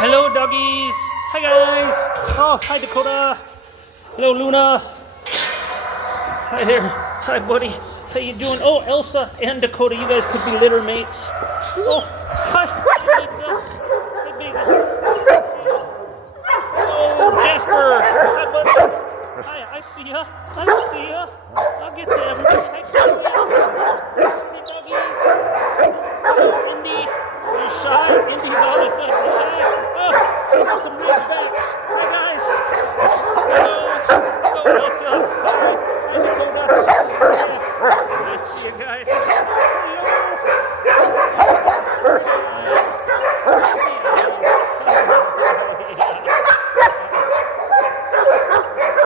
Hello, doggies. Hi, guys. Oh, hi, Dakota. Hello, Luna. Hi there. Hi, buddy. How you doing? Oh, Elsa and Dakota, you guys could be litter mates. Oh, hi, Pizza. Hey, baby. Oh, Jasper. Hi, buddy. Hi, I see ya. I'll get to everybody. Hi, Chloe.